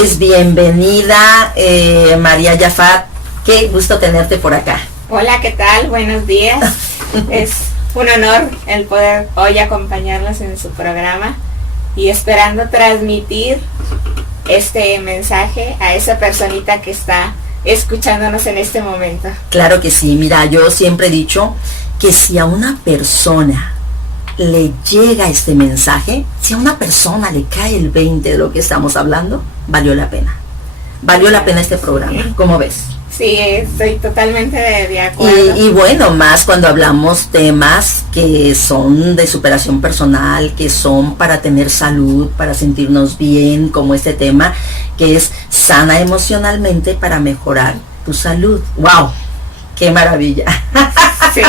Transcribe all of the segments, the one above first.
pues bienvenida María Yafat, qué gusto tenerte por acá. Hola, ¿qué tal? Buenos días. Es un honor el poder hoy acompañarlos en su programa y esperando transmitir este mensaje a esa personita que está escuchándonos en este momento. Claro que sí, mira, yo siempre he dicho que si a una persona le llega este mensaje, si a una persona le cae el 20 de lo que estamos hablando, valió la pena. Valió la pena este programa, ¿cómo ves? Sí, estoy totalmente de acuerdo. Y bueno, más cuando hablamos temas que son de superación personal, que son para tener salud, para sentirnos bien, como este tema, que es sana emocionalmente para mejorar tu salud. ¡Wow! ¡Qué maravilla! Sí,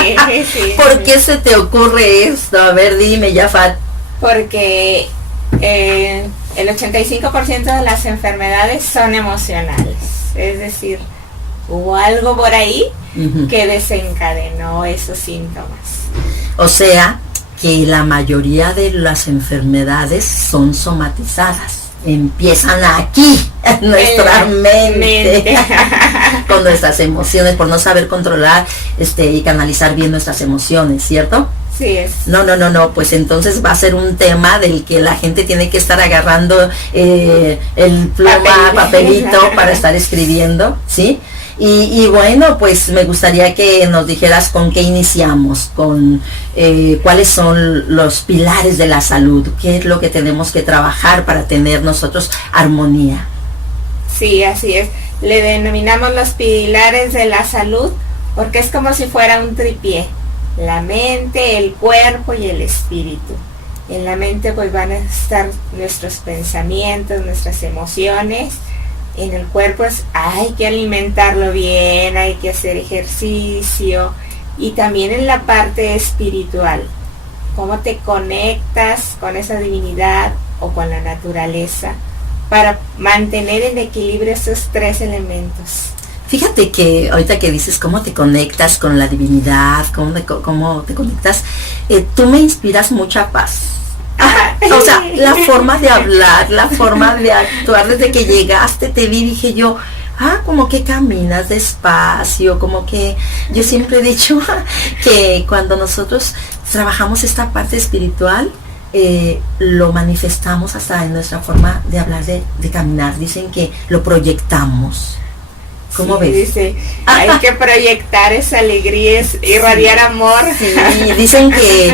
sí. ¿Por qué se te ocurre esto? A ver, dime, Yafat. Porque el 85% de las enfermedades son emocionales. Es decir, hubo algo por ahí que desencadenó esos síntomas. O sea, que la mayoría de las enfermedades son somatizadas. Empiezan aquí, en nuestra mente. Con nuestras emociones, por no saber controlar y canalizar bien nuestras emociones, ¿cierto? Sí es. No, pues entonces va a ser un tema del que la gente tiene que estar agarrando el pluma, papelito para estar escribiendo, ¿sí? Y bueno, pues me gustaría que nos dijeras con qué iniciamos, con cuáles son los pilares de la salud, qué es lo que tenemos que trabajar para tener nosotros armonía. Sí, así es. Le denominamos los pilares de la salud porque es como si fuera un tripié. La mente, el cuerpo y el espíritu. En la mente pues van a estar nuestros pensamientos, nuestras emociones. En el cuerpo hay que alimentarlo bien, hay que hacer ejercicio. Y también en la parte espiritual, cómo te conectas con esa divinidad o con la naturaleza para mantener en equilibrio esos tres elementos. Fíjate que ahorita que dices cómo te conectas con la divinidad, cómo te conectas, tú me inspiras mucha paz. O sea, la forma de hablar, la forma de actuar, desde que llegaste te vi, dije yo, como que caminas despacio, como que yo siempre he dicho que cuando nosotros trabajamos esta parte espiritual, lo manifestamos hasta en nuestra forma de hablar, de caminar. Dicen que lo proyectamos. ¿Cómo ves? Dice, hay que proyectar esa alegría, irradiar amor. Sí, dicen que,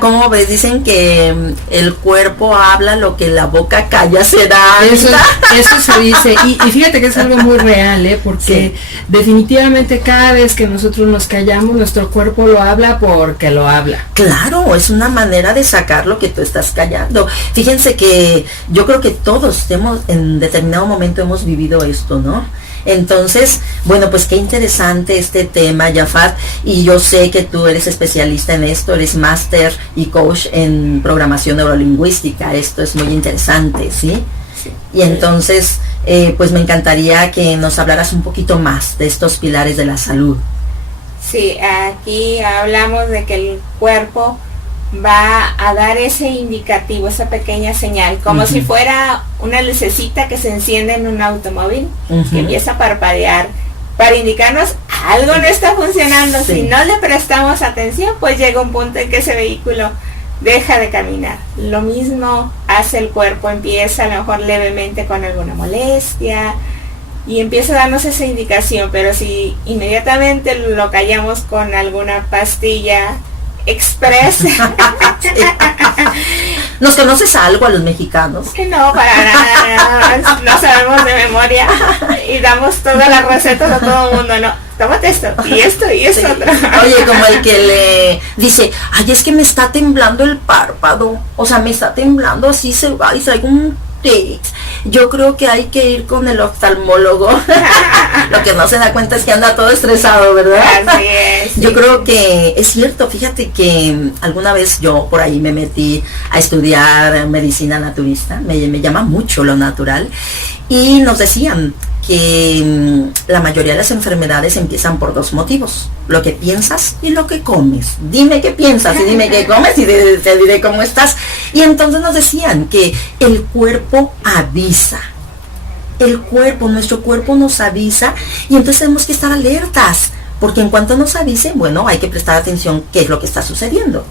¿cómo ves? Dicen que el cuerpo habla lo que la boca calla será. Eso se dice, y fíjate que es algo muy real, porque sí, definitivamente cada vez que nosotros nos callamos, nuestro cuerpo lo habla porque lo habla. Claro, es una manera de sacar lo que tú estás callando. Fíjense que yo creo que todos en determinado momento hemos vivido esto, ¿no? Entonces, bueno, pues qué interesante este tema, Yafat, y yo sé que tú eres especialista en esto, eres máster y coach en programación neurolingüística, esto es muy interesante, ¿sí? Sí. Y entonces, pues me encantaría que nos hablaras un poquito más de estos pilares de la salud. Sí, aquí hablamos de que el cuerpo va a dar ese indicativo, esa pequeña señal, como si fuera una lucecita que se enciende en un automóvil, que empieza a parpadear para indicarnos algo no está funcionando. Sí. Si no le prestamos atención, pues llega un punto en que ese vehículo deja de caminar. Lo mismo hace el cuerpo, empieza a lo mejor levemente con alguna molestia y empieza a darnos esa indicación, pero si inmediatamente lo callamos con alguna pastilla express. ¿Nos conoces algo a los mexicanos? No, para nada, no sabemos de memoria y damos todas las recetas a todo el mundo, no, tómate esto y esto y esto. Sí. Oye, como el que le dice, ay, es que me está temblando el párpado, o sea, me está temblando así, se va y traigo un tics. Yo creo que hay que ir con el oftalmólogo. Lo que no se da cuenta es que anda todo estresado, ¿verdad? Así es. Sí. Yo creo que es cierto, fíjate que alguna vez yo por ahí me metí a estudiar medicina naturista, me llama mucho lo natural, y nos decían que la mayoría de las enfermedades empiezan por dos motivos: lo que piensas y lo que comes. Dime qué piensas y dime qué comes y te diré cómo estás. Y entonces nos decían que el cuerpo avisa nuestro cuerpo nos avisa y entonces tenemos que estar alertas, porque en cuanto nos avise, bueno, hay que prestar atención qué es lo que está sucediendo.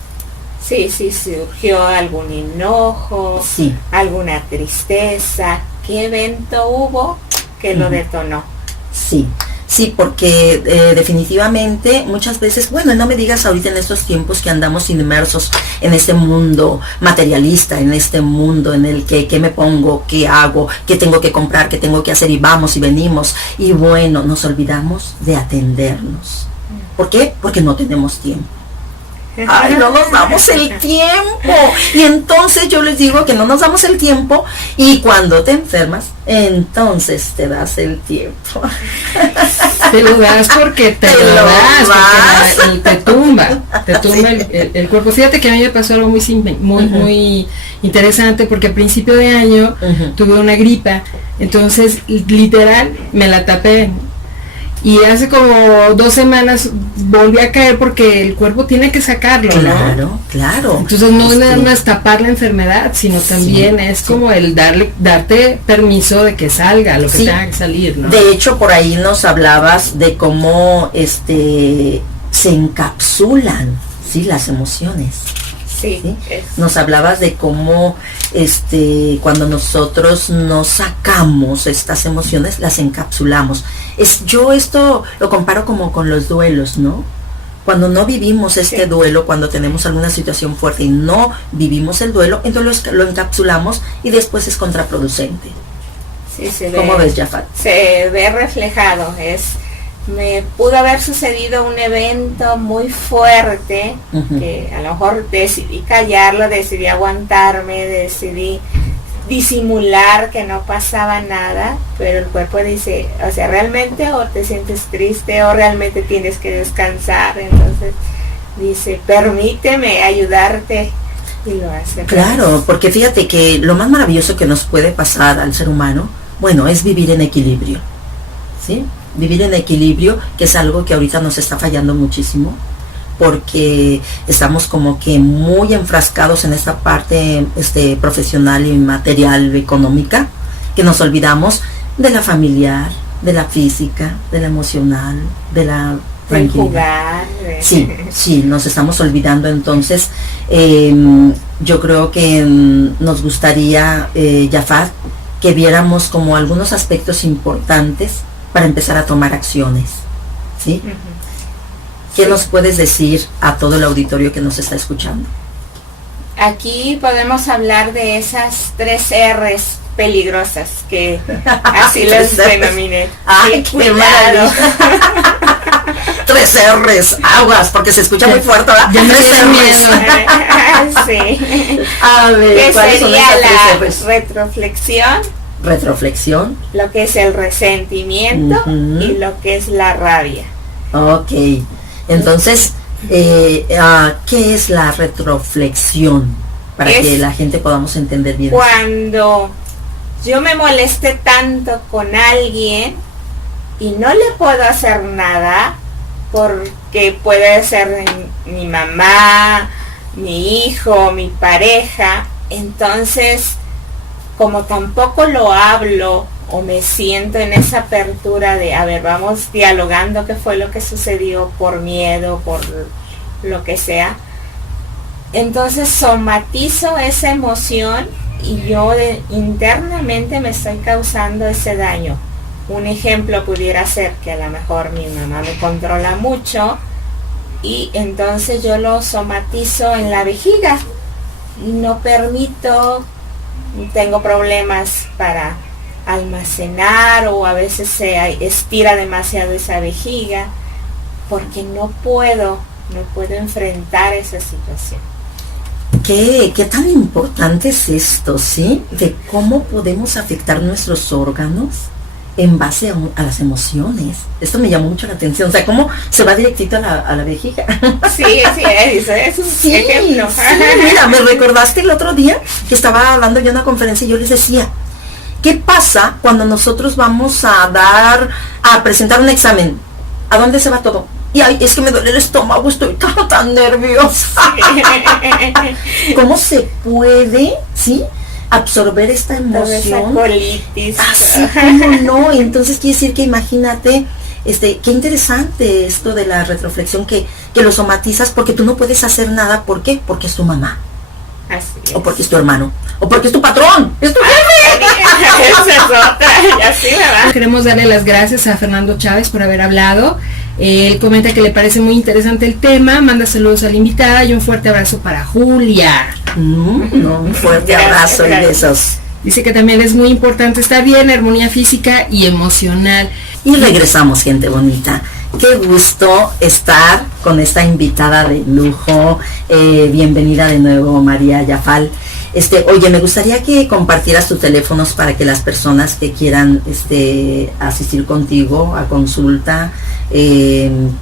Sí, surgió algún enojo, sí, alguna tristeza, ¿qué evento hubo que lo detonó? Sí, porque definitivamente muchas veces, bueno, no me digas ahorita en estos tiempos que andamos inmersos en este mundo materialista, en este mundo en el que qué me pongo, qué hago, qué tengo que comprar, qué tengo que hacer y vamos y venimos. Y bueno, nos olvidamos de atendernos. ¿Por qué? Porque no tenemos tiempo. Ay, no nos damos el tiempo. Y entonces yo les digo que no nos damos el tiempo y cuando te enfermas, entonces te das el tiempo. Te lo das porque te lo das, porque te tumba el cuerpo. Fíjate que a mí me pasó algo muy interesante, porque a principio de año tuve una gripa, entonces literal me la tapé. Y hace como 2 semanas volví a caer porque el cuerpo tiene que sacarlo, ¿no? Claro. Entonces no es nada más tapar la enfermedad, sino también es como el darte permiso de que salga lo que tenga que salir, ¿no? De hecho, por ahí nos hablabas de cómo se encapsulan, ¿sí? Las emociones. Sí. Nos hablabas de cómo cuando nosotros no sacamos estas emociones, las encapsulamos. Yo esto lo comparo como con los duelos, ¿no? Cuando no vivimos este duelo, cuando tenemos alguna situación fuerte y no vivimos el duelo, entonces lo encapsulamos y después es contraproducente. Sí, ¿Cómo ves, Jafat? Se ve reflejado, me pudo haber sucedido un evento muy fuerte, que a lo mejor decidí callarlo, decidí aguantarme, decidí disimular que no pasaba nada, pero el cuerpo dice, o sea, realmente o te sientes triste o realmente tienes que descansar, entonces dice, permíteme ayudarte, y lo hace. Claro, porque fíjate que lo más maravilloso que nos puede pasar al ser humano, bueno, es vivir en equilibrio, ¿sí? Vivir en equilibrio, que es algo que ahorita nos está fallando muchísimo, porque estamos como que muy enfrascados en esta parte profesional y material, económica, que nos olvidamos de la familiar, de la física, de la emocional, de la tranquilidad. Sí, nos estamos olvidando. Entonces, yo creo que nos gustaría, Jafat, que viéramos como algunos aspectos importantes para empezar a tomar acciones, ¿sí? ¿Qué nos puedes decir a todo el auditorio que nos está escuchando? Aquí podemos hablar de esas 3 R's peligrosas, que así las denominé. ¡Ay, qué cuidado! 3 R's, aguas, porque se escucha muy fuerte, ¿verdad? Ya me da miedo. Sí. A ver, ¿qué ¿cuáles son sería esas 3 la R's? retroflexión, lo que es el resentimiento y lo que es la rabia? Ok, entonces, ¿qué es la retroflexión? Para que la gente podamos entender bien. Cuando yo me molesté tanto con alguien y no le puedo hacer nada, porque puede ser mi mamá, mi hijo, mi pareja, entonces como tampoco lo hablo o me siento en esa apertura de, a ver, vamos dialogando qué fue lo que sucedió por miedo, por lo que sea, entonces somatizo esa emoción y yo internamente me estoy causando ese daño. Un ejemplo pudiera ser que a lo mejor mi mamá me controla mucho y entonces yo lo somatizo en la vejiga y no permito, tengo problemas para almacenar o a veces se estira demasiado esa vejiga porque no puedo enfrentar esa situación. ¿Qué tan importante es esto, sí? De cómo podemos afectar nuestros órganos en base a las emociones. Esto me llamó mucho la atención, o sea, cómo se va directito a la vejiga. Sí, es un ejemplo. Sí, mira, me recordaste el otro día que estaba hablando yo en una conferencia y yo les decía, ¿qué pasa cuando nosotros vamos a presentar un examen? ¿A dónde se va todo? Y ay, es que me duele el estómago, estoy tan nerviosa. ¿Cómo se puede, sí, absorber esta Toda esa emoción. colitis. Así como no, entonces quiere decir que imagínate, qué interesante esto de la retroflexión, que lo somatizas porque tú no puedes hacer nada. ¿Por qué? Porque es tu mamá, Así es. o porque es tu hermano, o porque es tu patrón, es tu jefe. Esa es otra, y así me va. Queremos darle las gracias a Fernando Chávez por haber hablado. Él comenta que le parece muy interesante el tema, manda saludos a la invitada y un fuerte abrazo para Julia. Un fuerte abrazo y besos. Dice que también es muy importante estar bien, armonía física y emocional. Y regresamos, gente bonita. Qué gusto estar con esta invitada de lujo. Bienvenida de nuevo, María Yafal. Oye, me gustaría que compartieras tus teléfonos para que las personas que quieran asistir contigo a consulta,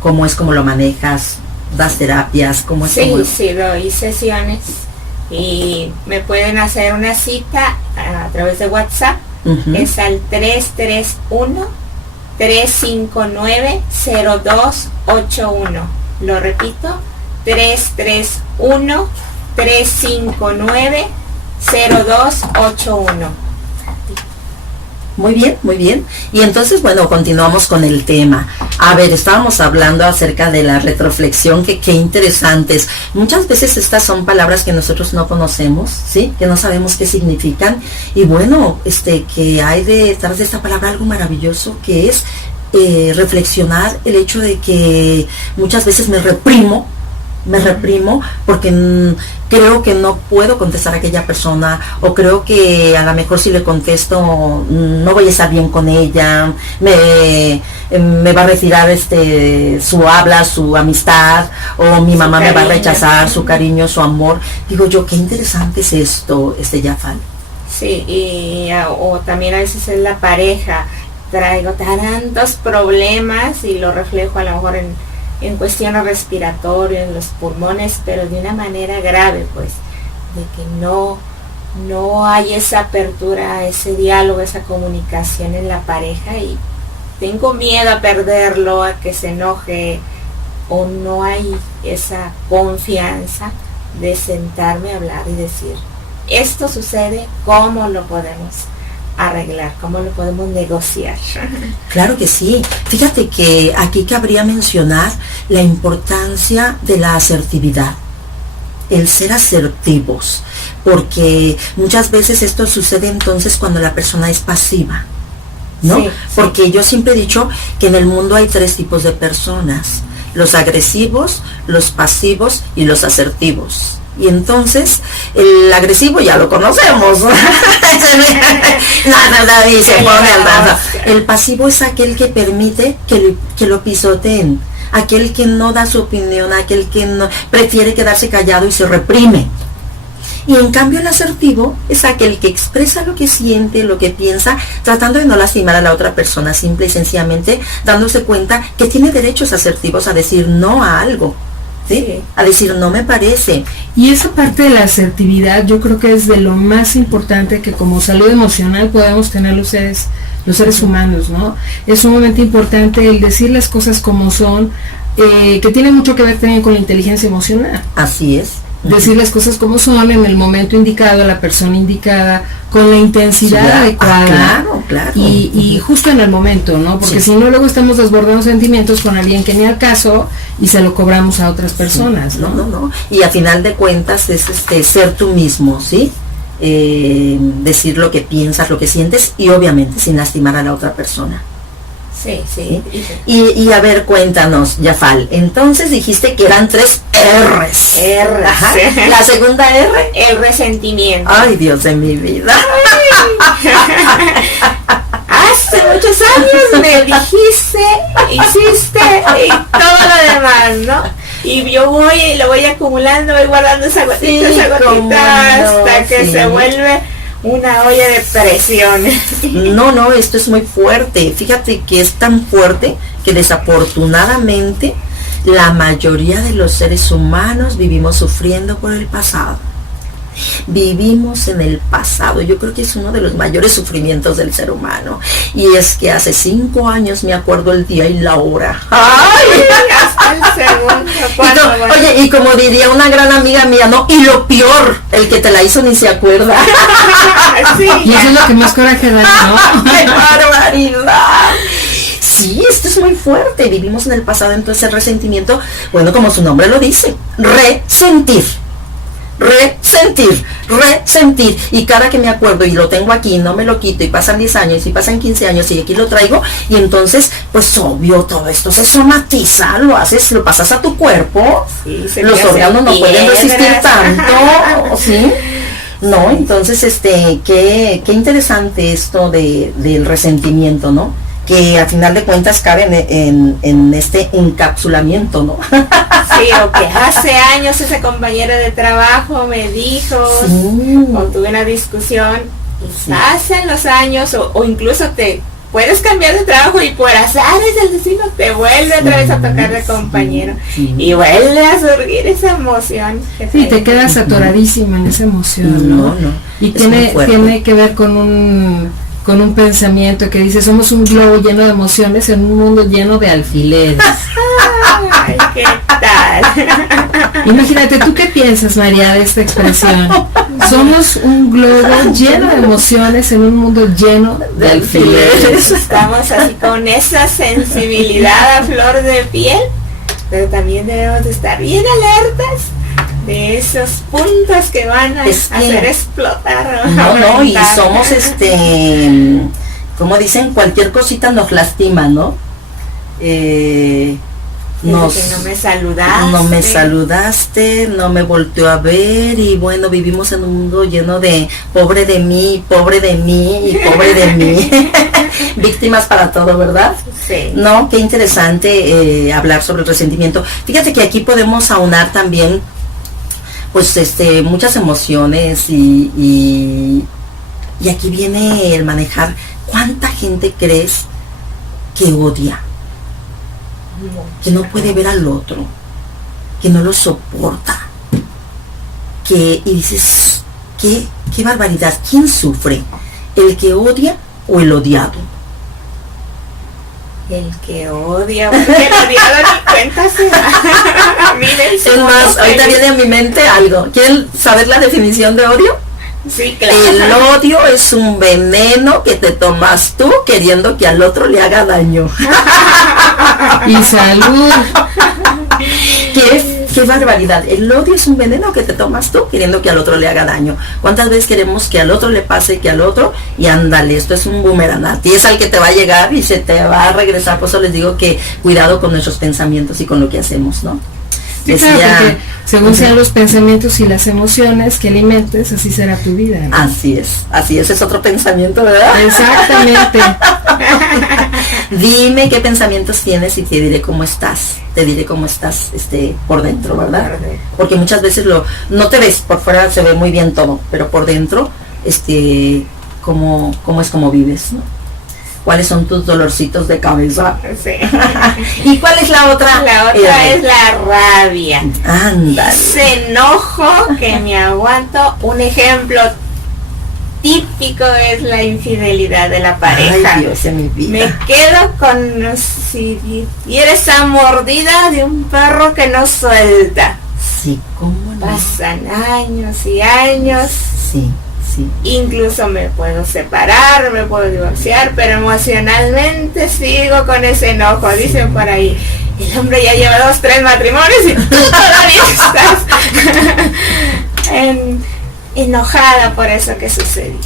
cómo lo manejas, das terapias, cómo es. Sí, doy sesiones y me pueden hacer una cita a través de WhatsApp. Es al 331-359-0281. Lo repito, 331-359-0281. Muy bien, muy bien. Y entonces, bueno, continuamos con el tema. A ver, estábamos hablando acerca de la retroflexión, que qué interesantes. Muchas veces estas son palabras que nosotros no conocemos, ¿sí? Que no sabemos qué significan. Y bueno, que hay detrás de esta palabra algo maravilloso, que es reflexionar el hecho de que muchas veces me reprimo porque creo que no puedo contestar a aquella persona, o creo que a lo mejor si le contesto no voy a estar bien con ella, me va a retirar su habla, su amistad, o mi mamá me va a rechazar, su cariño, su amor. Digo yo, qué interesante es esto, Yafal. Sí, o también a veces es la pareja. Traigo tantos problemas y lo reflejo a lo mejor en cuestiones respiratorias, en los pulmones, pero de una manera grave, pues, de que no hay esa apertura, ese diálogo, esa comunicación en la pareja, y tengo miedo a perderlo, a que se enoje, o no hay esa confianza de sentarme a hablar y decir, esto sucede, ¿cómo lo podemos arreglar? ¿Cómo lo podemos negociar? Claro que sí. Fíjate que aquí cabría mencionar la importancia de la asertividad, el ser asertivos, porque muchas veces esto sucede entonces cuando la persona es pasiva, ¿no? Sí, porque yo siempre he dicho que en el mundo hay 3 tipos de personas: los agresivos, los pasivos y los asertivos. Y entonces, el agresivo ya lo conocemos. Y se pone al lado. El pasivo es aquel que permite que lo pisoteen, aquel que no da su opinión, aquel que no prefiere quedarse callado y se reprime. Y en cambio el asertivo es aquel que expresa lo que siente, lo que piensa, tratando de no lastimar a la otra persona, simple y sencillamente dándose cuenta que tiene derechos asertivos a decir no a algo. ¿Sí? A decir no me parece. Y esa parte de la asertividad yo creo que es de lo más importante que como salud emocional podemos tener los seres humanos, ¿no? Es sumamente importante el decir las cosas como son, que tiene mucho que ver también con la inteligencia emocional. Así es. Decir las cosas como son, en el momento indicado, a la persona indicada, con la intensidad adecuada. Claro. Y justo en el momento, ¿no? Porque si no, luego estamos desbordando sentimientos con alguien que ni al caso y se lo cobramos a otras personas, ¿no? No. Y a final de cuentas es ser tú mismo, ¿sí? Decir lo que piensas, lo que sientes, y obviamente sin lastimar a la otra persona. Sí. Y a ver, cuéntanos, Yafal. Entonces dijiste que eran 3 R's. Ajá. La segunda R, el resentimiento. Ay, Dios de mi vida. Hace muchos años me dijiste, hiciste y todo lo demás, ¿no? Y yo lo voy acumulando, voy guardando esa gotita, hasta que se vuelve una olla de presión. No, esto es muy fuerte. Fíjate que es tan fuerte que desafortunadamente la mayoría de los seres humanos vivimos sufriendo por el pasado. Vivimos en el pasado. Yo creo que es uno de los mayores sufrimientos del ser humano. Y es que hace 5 años me acuerdo el día y la hora. ¡Ay! Hasta el segundo. Oye, y como diría una gran amiga mía, ¿no? Y lo peor, el que te la hizo ni se acuerda. Sí, y eso es lo que más coraje da, ¿no? ¡Qué barbaridad! Sí, esto es muy fuerte. Vivimos en el pasado, entonces el resentimiento, bueno, como su nombre lo dice, resentir. Y cada que me acuerdo y lo tengo aquí, no me lo quito, y pasan 10 años, y pasan 15 años, y aquí lo traigo, y entonces, pues obvio, todo esto se somatiza, lo pasas a tu cuerpo, sí, los órganos no pueden resistir tanto, ¿sí? No, entonces, qué interesante esto del resentimiento, ¿no? Que a final de cuentas cabe en este encapsulamiento, ¿no? Sí, o que hace años ese compañero de trabajo me dijo, sí, o tuve una discusión, y sí, pasan los años, o incluso te puedes cambiar de trabajo y por azares del destino te vuelve otra vez a tocar de compañero, sí, y vuelve a surgir esa emoción. Sí, te quedas atoradísima en esa emoción, ¿no? Y tiene que ver con un pensamiento que dice, somos un globo lleno de emociones en un mundo lleno de alfileres. Ay, ¿qué tal? Imagínate, ¿tú qué piensas, María, de esta expresión? Somos un globo lleno de emociones en un mundo lleno de alfileres. Estamos así con esa sensibilidad a flor de piel, pero también debemos de estar bien alertas de esos puntos que van a hacer explotar. No, y somos como dicen, cualquier cosita nos lastima, ¿no? Que no me saludaste, no me volteó a ver, y bueno, vivimos en un mundo lleno de pobre de mí, y pobre de mí. Víctimas para todo, ¿verdad? Sí. No, qué interesante hablar sobre el resentimiento. Fíjate que aquí podemos aunar también, pues, muchas emociones, y aquí viene el manejar. ¿Cuánta gente crees que odia? Que no puede ver al otro, que no lo soporta, y dices, qué barbaridad. ¿Quién sufre? ¿El que odia o el odiado? El que odia, porque el odiado ni cuenta se da. Es más, ahorita viene a mi mente algo. ¿Quieren saber la definición de odio? Sí, claro. El odio es un veneno que te tomas tú queriendo que al otro le haga daño. Y salud. Qué barbaridad. El odio es un veneno que te tomas tú queriendo que al otro le haga daño. ¿Cuántas veces queremos que al otro le pase, que al otro? Y ándale, esto es un boomerang. A ti es al que te va a llegar y se te va a regresar. Por eso les digo que cuidado con nuestros pensamientos y con lo que hacemos, ¿no? Sí, claro, porque según sean los pensamientos y las emociones que alimentes, así será tu vida, ¿no? Así es otro pensamiento, ¿verdad? Exactamente. Dime qué pensamientos tienes y te diré cómo estás por dentro, ¿verdad? Porque muchas veces no te ves, por fuera se ve muy bien todo, pero por dentro, cómo es como vives, ¿no? ¿Cuáles son tus dolorcitos de cabeza? Sí. ¿Y cuál es la otra? La otra es la rabia. Ándale. Ese enojo que me aguanto. Un ejemplo típico es la infidelidad de la pareja. Ay, Dios de mi vida. Me quedo con si eres esa mordida de un perro que no suelta. Sí, ¿cómo no? Pasan años y años. Sí. Incluso me puedo separar, me puedo divorciar, pero emocionalmente sigo con ese enojo. Dicen por ahí, el hombre ya lleva 2, 3 matrimonios y tú todavía estás enojada por eso que sucedió.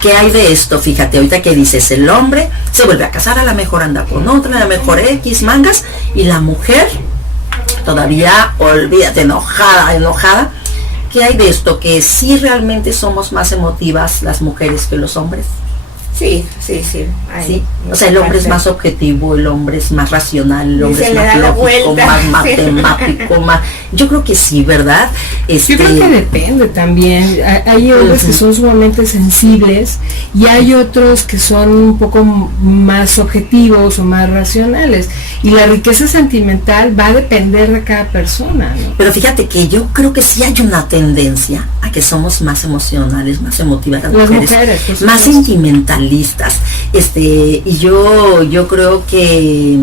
¿Qué hay de esto? Fíjate, ahorita que dices, el hombre se vuelve a casar, a lo mejor anda con otra, a lo mejor X mangas, y la mujer todavía, olvídate, enojada. ¿Qué hay de esto? Que sí realmente somos más emotivas las mujeres que los hombres. Sí. ¿Sí? O sea, el hombre es más objetivo, el hombre es más racional, el hombre es más lógico, más matemático, más... Yo creo que sí, ¿verdad? Yo creo que depende también. Hay hombres que son sumamente sensibles y hay otros que son un poco más objetivos o más racionales. Y la riqueza sentimental va a depender de cada persona, ¿no? Pero fíjate que yo creo que sí hay una tendencia a que somos más emocionales, más emotivas las mujeres, más sentimentalistas. Y yo creo que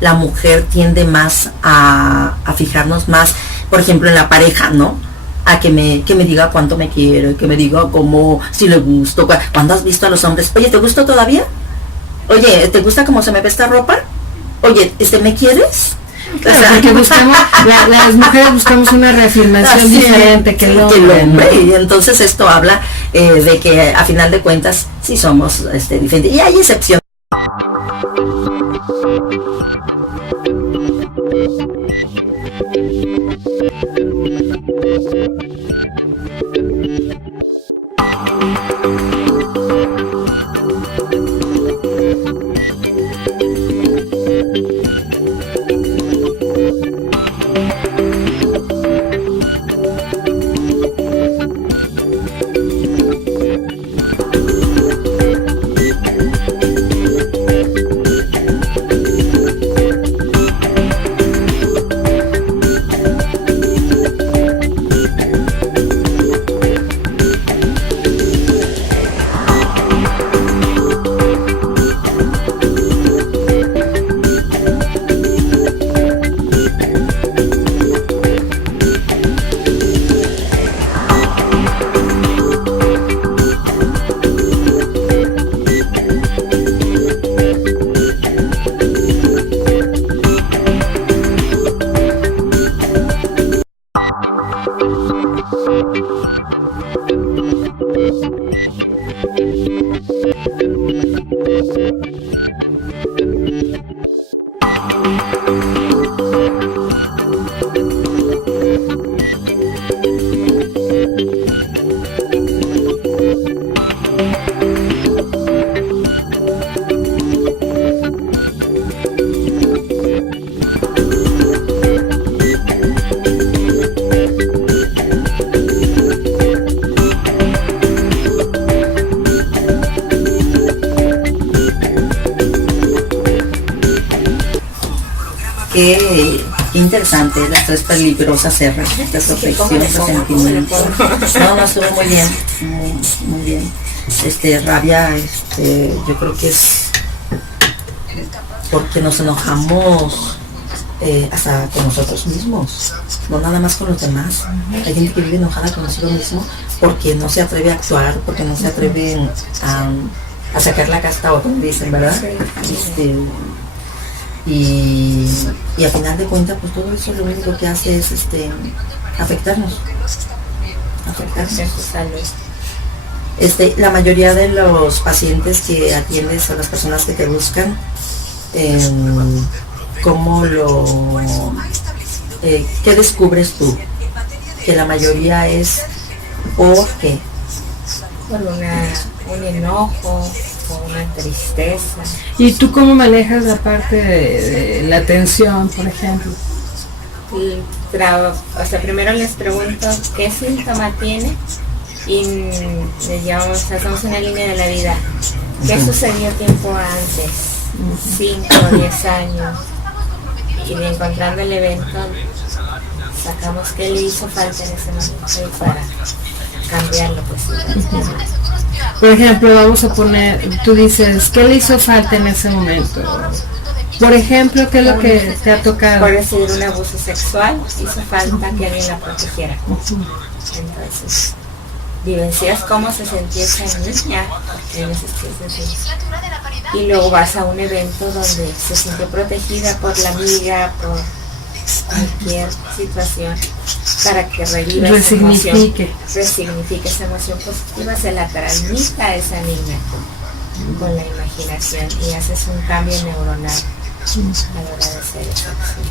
la mujer tiende más a fijarnos más, por ejemplo, en la pareja, ¿no? A que me diga cuánto me quiere, que me diga cómo, si le gusto. ¿Cuándo has visto a los hombres? Oye, ¿te gusto todavía? Oye, ¿te gusta cómo se me ve esta ropa? Oye, ¿me quieres? Claro, porque buscamos, las mujeres buscamos una reafirmación diferente que el hombre. Y entonces esto habla de que a final de cuentas sí somos diferentes. Y hay excepciones. Qué interesante, las tres peligrosas R's, reflexión, resentimiento. No, estuvo muy bien, muy bien. Rabia, yo creo que es porque nos enojamos hasta con nosotros mismos, no nada más con los demás. Hay gente que vive enojada consigo mismo porque no se atreve a actuar, porque no se atreve a sacar la casta o como dicen, ¿verdad? Y al final de cuentas, pues todo eso lo único que hace es afectarnos. La mayoría de los pacientes que atiendes o las personas que te buscan, ¿qué descubres tú? Que la mayoría es ¿por qué? Por un enojo, por una tristeza. ¿Y tú cómo manejas la parte de la tensión, por ejemplo? Primero les pregunto qué síntoma tiene y hacemos una línea de la vida. ¿Qué sucedió tiempo antes? 5 o 10 años. Y encontrando el evento, sacamos qué le hizo falta en ese momento para cambiarlo, pues. Por ejemplo, vamos a poner, tú dices, ¿qué le hizo falta en ese momento? Por ejemplo, ¿qué es lo que te ha tocado? Por decir, un abuso sexual, hizo falta que alguien la protegiera. Entonces, vivencias cómo se sentía esa niña en ese sentido. Y luego vas a un evento donde se sintió protegida por la amiga, por cualquier situación, para que reviva esa emoción, resignifique esa emoción positiva, se la transmita a esa niña con la imaginación y haces un cambio neuronal a la hora de hacer esa acción.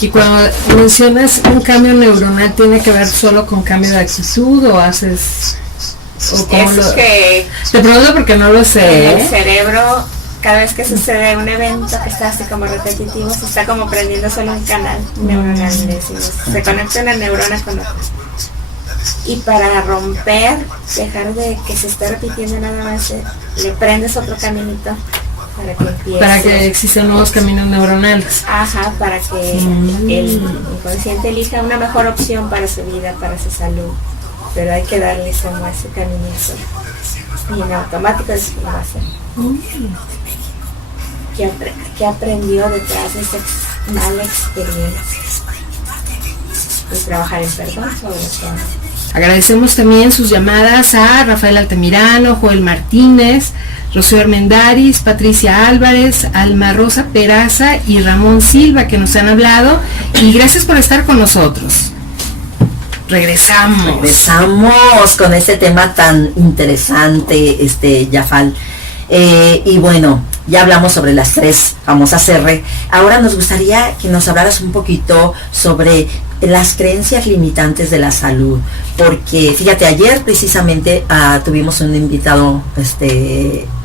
Y cuando mencionas un cambio neuronal, ¿tiene que ver solo con cambio de actitud o haces ¿O cómo Es que Te pregunto porque no lo sé. en el cerebro, cada vez que sucede un evento que está así como repetitivo, se está como prendiendo solo un canal neuronal, le decimos. Se conecta una neurona con otra. Y para romper, dejar de que se esté repitiendo nada más, le prendes otro caminito para que empiece. Para que existan nuevos caminos neuronales. Ajá, para que el inconsciente elija una mejor opción para su vida, para su salud. Pero hay que darle ese caminito. Y en automático es lo va a hacer. ¿Qué aprendió detrás de esa mala experiencia? Y trabajar en perdón sobre todo. Agradecemos también sus llamadas a Rafael Altamirano, Joel Martínez, Rocío Armendáriz, Patricia Álvarez, Alma Rosa Peraza y Ramón Silva, que nos han hablado, y gracias por estar con nosotros. Regresamos con este tema tan interesante, Yafal. Y bueno, ya hablamos sobre las 3 famosas R. Ahora nos gustaría que nos hablaras un poquito sobre las creencias limitantes de la salud, porque fíjate, ayer precisamente tuvimos un invitado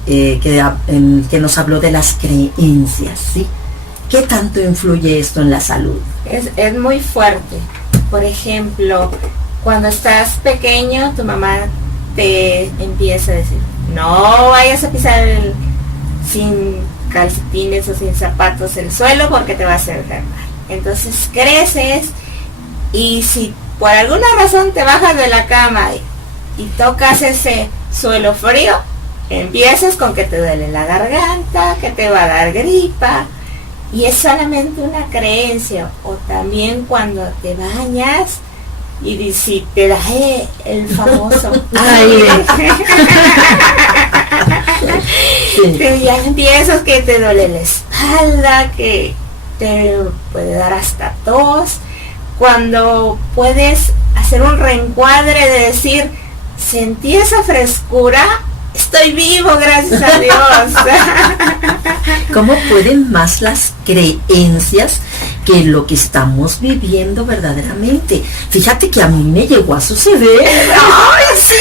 que nos habló de las creencias, ¿sí? ¿Qué tanto influye esto en la salud? Es muy fuerte. Por ejemplo, cuando estás pequeño, tu mamá te empieza a decir, no vayas a pisar sin calcetines o sin zapatos el suelo porque te vas a enfermar. Entonces creces y si por alguna razón te bajas de la cama y tocas ese suelo frío, empiezas con que te duele la garganta, que te va a dar gripa, y es solamente una creencia. O también cuando te bañas y si te da el famoso aire, ya empiezas que te duele la espalda, que te puede dar hasta tos. Cuando puedes hacer un reencuadre de decir, sentí esa frescura, estoy vivo, gracias a Dios. ¿Cómo pueden más las creencias que lo que estamos viviendo verdaderamente? Fíjate que a mí me llegó a suceder. ¡Ay, sí!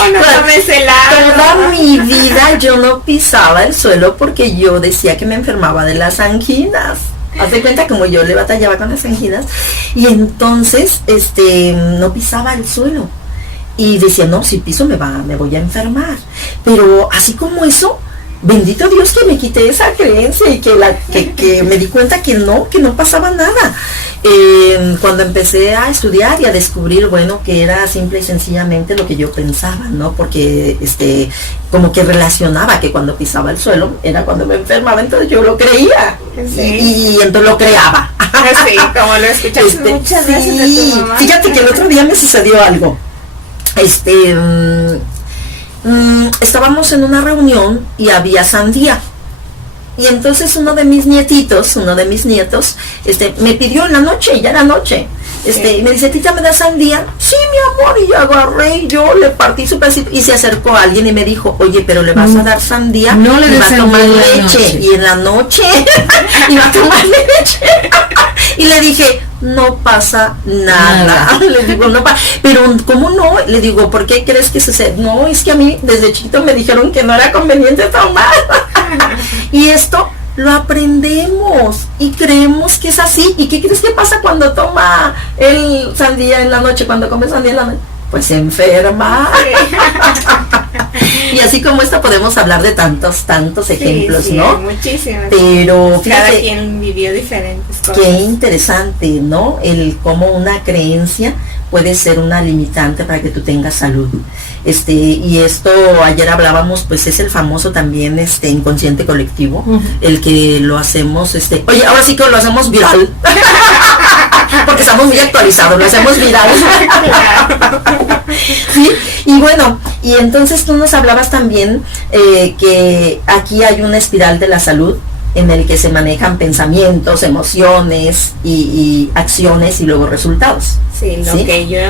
O no tomes helado. Toda mi vida yo no pisaba el suelo porque yo decía que me enfermaba de las anginas. Haz de cuenta como yo le batallaba con las anginas, y entonces no pisaba el suelo y decía, no, si piso me voy a enfermar. Pero así como eso, bendito Dios que me quité esa creencia y que me di cuenta que no pasaba nada. Cuando empecé a estudiar y a descubrir, bueno, que era simple y sencillamente lo que yo pensaba, ¿no? Porque como que relacionaba que cuando pisaba el suelo era cuando me enfermaba, entonces yo lo creía. Sí. Y entonces lo creaba. Sí, como lo escuchas muchas veces de tu mamá. Fíjate que el otro día me sucedió algo. Estábamos en una reunión y había sandía. Y entonces uno de mis nietos, me pidió en la noche, ya era noche. Y me dice, tita, ¿me das sandía? Sí, mi amor, y yo agarré, y yo le partí su pedacito, y se acercó a alguien y me dijo, oye, pero le vas a dar sandía, no le y va a tomar leche, noche. Y en la noche, iba a tomar leche. Y le dije, no pasa nada. Le digo, no pasa. Pero, ¿cómo no? Le digo, ¿por qué crees que sucede? No, es que a mí desde chiquito me dijeron que no era conveniente tomar. Y esto lo aprendemos y creemos que es así. ¿Y qué crees que pasa cuando toma el sandía en la noche, cuando come sandía en la noche? Pues se enferma. Y así como esto podemos hablar de tantos ejemplos, sí, ¿no? Muchísimas. Pero fíjate, cada quien vivió diferentes cosas. qué interesante, ¿no? El cómo una creencia puede ser una limitante para que tú tengas salud. Y esto ayer hablábamos, pues es el famoso también inconsciente colectivo, el que lo hacemos, oye, ahora sí que lo hacemos viral. Porque estamos muy actualizados, lo hacemos viral. ¿Sí? Y bueno, y entonces tú nos hablabas también que aquí hay una espiral de la salud en el que se manejan pensamientos, emociones y acciones y luego resultados. Sí, lo que yo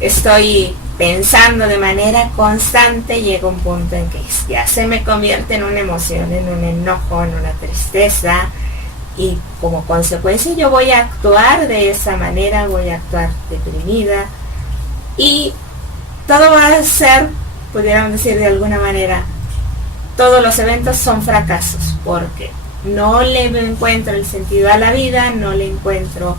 estoy pensando de manera constante llega un punto en que ya se me convierte en una emoción, en un enojo, en una tristeza, y como consecuencia yo voy a actuar de esa manera, voy a actuar deprimida, y todo va a ser, pudiéramos decir de alguna manera, todos los eventos son fracasos, porque no le encuentro el sentido a la vida, no le encuentro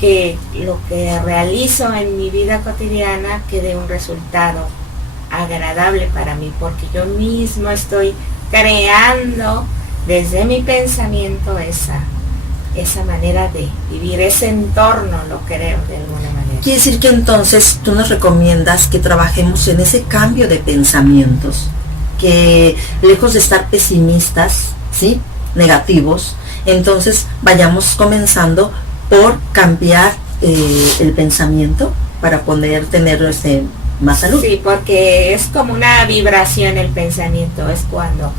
que lo que realizo en mi vida cotidiana quede un resultado agradable para mí, porque yo mismo estoy creando desde mi pensamiento esa manera de vivir, ese entorno, lo creo de alguna manera. Quiere decir que entonces tú nos recomiendas que trabajemos en ese cambio de pensamientos, que lejos de estar pesimistas, ¿sí?, negativos, entonces vayamos comenzando por cambiar el pensamiento para poder tener más salud. Sí, porque es como una vibración el pensamiento, es cuando